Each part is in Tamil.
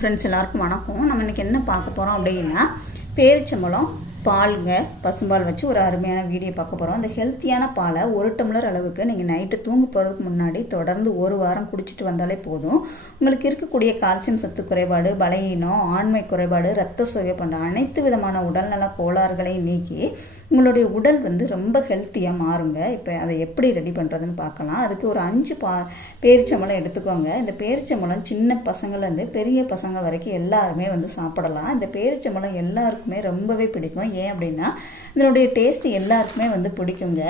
ஃப்ரெண்ட்ஸ் எல்லாருக்கும் வணக்கம். நம்ம இன்றைக்கி என்ன பார்க்க போகிறோம் அப்படின்னா பேரிச்சம்பழம் பாலுங்க பசும்பால் வச்சு ஒரு அருமையான வீடியோ பார்க்க போகிறோம் அந்த ஹெல்த்தியான பாலை ஒரு டம்ளர் அளவுக்கு நீங்கள் நைட்டு தூங்க போகிறதுக்கு முன்னாடி தொடர்ந்து ஒரு வாரம் குடிச்சிட்டு வந்தாலே போதும். உங்களுக்கு இருக்கக்கூடிய கால்சியம் சத்து குறைபாடு பலகீனம் ஆண்மை குறைபாடு ரத்த சோகை போன்ற அனைத்து விதமான உடல்நல கோளாறுகளையும் நீக்கி உங்களுடைய உடல் வந்து ரொம்ப ஹெல்த்தியாக மாறுங்க. இப்போ அதை எப்படி ரெடி பண்ணுறதுன்னு பார்க்கலாம். அதுக்கு ஒரு அஞ்சு பா பேரிச்சம்பழம் எடுத்துக்கோங்க. இந்த பேரிச்சம்பழம் சின்ன பசங்கள்லேருந்து பெரிய பசங்க வரைக்கும் எல்லாருமே வந்து சாப்பிடலாம். இந்த பேரிச்சம்பழம் எல்லாருக்குமே ரொம்பவே பிடிக்கும். ஏன் அப்படின்னா இதனுடைய டேஸ்ட் எல்லாருக்குமே வந்து பிடிக்குங்க.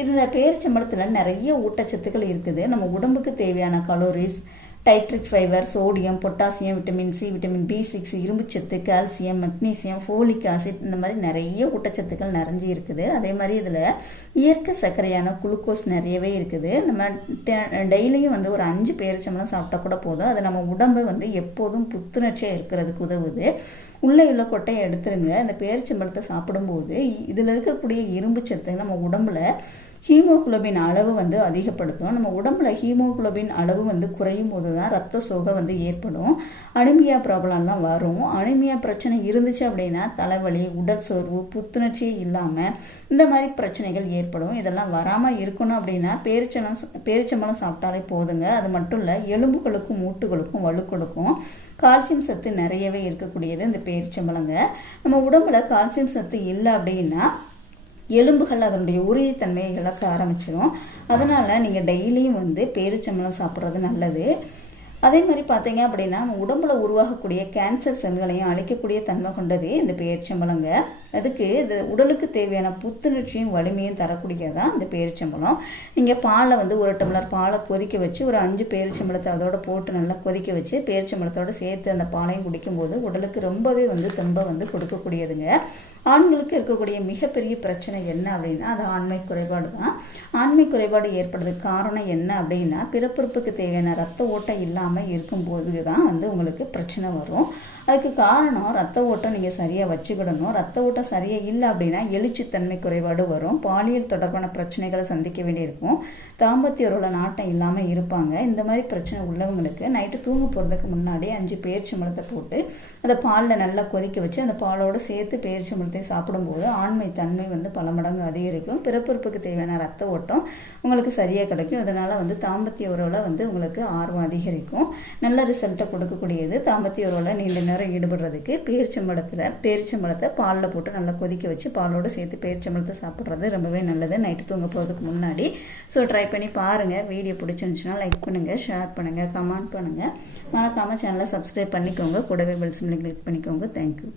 இந்த பேரிச்சம்பழத்தில் நிறைய ஊட்டச்சத்துக்கள் இருக்குது. நம்ம உடம்புக்கு தேவையான calories dietary fibre sodium potassium vitamin C vitamin B six இரும்புச்சத்து கால்சியம் மக்னீசியம் ஃபோலிக் ஆசிட் இந்த மாதிரி நிறைய ஊட்டச்சத்துக்கள் நிறைஞ்சி இருக்குது. அதே மாதிரி இதில் இயற்கை சர்க்கரையான குளுக்கோஸ் நிறையவே இருக்குது. நம்ம டெய்லியும் வந்து ஒரு அஞ்சு பேரிச்சம்பளம் சாப்பிட்டா கூட போதும். அது நம்ம உடம்பை வந்து எப்போதும் புத்துணர்ச்சியாக இருக்கிறதுக்கு உதவுது. உள்ளே உள்ள கொட்டையை எடுத்துருங்க. அந்த பேரிச்சம்பழத்தை சாப்பிடும்போது இதில் இருக்கக்கூடிய இரும்பு சத்து நம்ம உடம்புல ஹீமோகுளோபின் அளவு வந்து அதிகப்படுத்தும். நம்ம உடம்புல ஹீமோகுளோபின் அளவு வந்து குறையும் போது தான் ரத்த சோகை வந்து ஏற்படும். அனிமியா ப்ராப்ளம்லாம் வரும். அனிமியா பிரச்சனை இருந்துச்சு அப்படின்னா தலைவலி உடல் சோர்வு புத்துணர்ச்சியே இல்லாமல் இந்த மாதிரி பிரச்சனைகள் ஏற்படும். இதெல்லாம் வராமல் இருக்கணும் அப்படின்னா பேரிச்சம்பழம் பேரிச்சம்பழம் சாப்பிட்டாலே போதுங்க. அது மட்டும் இல்லை எலும்புகளுக்கும் மூட்டுகளுக்கும் வலு கொடுக்கும் கால்சியம் சத்து நிறையவே இருக்கக்கூடியது இந்த பேரிச்சம்பழங்க. நம்ம உடம்புல கால்சியம் சத்து இல்லை அப்படின்னா எலும்புகள் அதனுடைய உறுதித்தன்மையை இழக்க ஆரம்பிச்சிடும் அதனால் நீங்கள் டெய்லியும் வந்து பேரிச்சம்பளம் சாப்பிட்றது நல்லது. அதே மாதிரி பார்த்தீங்க அப்படின்னா நம்ம உடம்புல உருவாகக்கூடிய கேன்சர் செல்களையும் அழிக்கக்கூடிய தன்மை கொண்டது இந்த பேரிச்சம்பளங்க அதுக்கு இது உடலுக்கு தேவையான புத்துணர்ச்சியும் வலிமையும் தரக்கூடியதான் இந்த பேரிச்சம்பழம். நீங்கள் பாலை வந்து ஒரு டம்ளர் பாலை கொதிக்க வச்சு ஒரு அஞ்சு பேரிச்சம்பழத்தை அதோட போட்டு நல்லா கொதிக்க வச்சு பேரிச்சம்பழத்தோட சேர்த்து அந்த பாலையும் குடிக்கும்போது உடலுக்கு ரொம்பவே வந்து தெம்ப வந்து கொடுக்கக்கூடியதுங்க. ஆண்களுக்கு இருக்கக்கூடிய மிகப்பெரிய பிரச்சனை என்ன அப்படின்னா அது ஆண்மை குறைபாடு தான். ஆண்மை குறைபாடு ஏற்படுறதுக்கு காரணம் என்ன அப்படின்னா பிறப்புறுப்புக்கு தேவையான ரத்த ஓட்டம் இல்லாமல் இருக்கும்போது தான் வந்து உங்களுக்கு பிரச்சனை வரும். அதுக்கு காரணம் ரத்த ஓட்டம் நீங்கள் சரியாக வச்சுக்கிடணும். ரத்த ஓட்டம் சரியாக இல்லை அப்படின்னா எழுச்சித்தன்மை குறைபாடு வரும். பாலியல் தொடர்பான பிரச்சனைகளை சந்திக்க வேண்டியிருக்கும். தாம்பத்திய உறவுல நாட்டம் இல்லாமல் இருப்பாங்க. இந்த மாதிரி பிரச்சனை உள்ளவங்களுக்கு நைட்டு தூங்க போகிறதுக்கு முன்னாடி அஞ்சு பேரிச்சம்பழத்தை போட்டு அதை பாலில் நல்லா கொதிக்க வச்சு அந்த பாலோடு சேர்த்து பேரிச்சம்பழத்தை சாப்பிடும்போது ஆண்மை தன்மை வந்து பல மடங்கு அதிகரிக்கும். பிறப்புறுப்புக்கு தேவையான ரத்த ஓட்டம் உங்களுக்கு சரியாக கிடைக்கும். அதனால் வந்து தாம்பத்திய உறவில் வந்து உங்களுக்கு ஆர்வம் அதிகரிக்கும். நல்ல ரிசல்ட்டை கொடுக்கக்கூடியது. தாம்பத்திய உறவில் நீண்ட நேரம் ஈடுபடுறதுக்கு பேரிச்சம்பழத்தில் பேரிச்சம்பழத்தை பாலில் போட்டு நல்லா கொதிக்க வச்சு பாலோடு சேர்த்து பேரிச்சம்பழத்தை சாப்பிட்றது ரொம்பவே நல்லது. நைட்டு தூங்க போகிறதுக்கு முன்னாடி. ஸோ ட்ரை பண்ணி பாருங்கள் வீடியோ பிடிச்சிருந்துச்சுன்னா லைக் பண்ணுங்கள் ஷேர் பண்ணுங்கள் கமெண்ட் பண்ணுங்கள் மறக்காமல் சேனலை சப்ஸ்கிரைப் பண்ணிக்கோங்க. கூடவே பெல்ஸ் கிளிக் பண்ணிக்கோங்க. தேங்க்யூ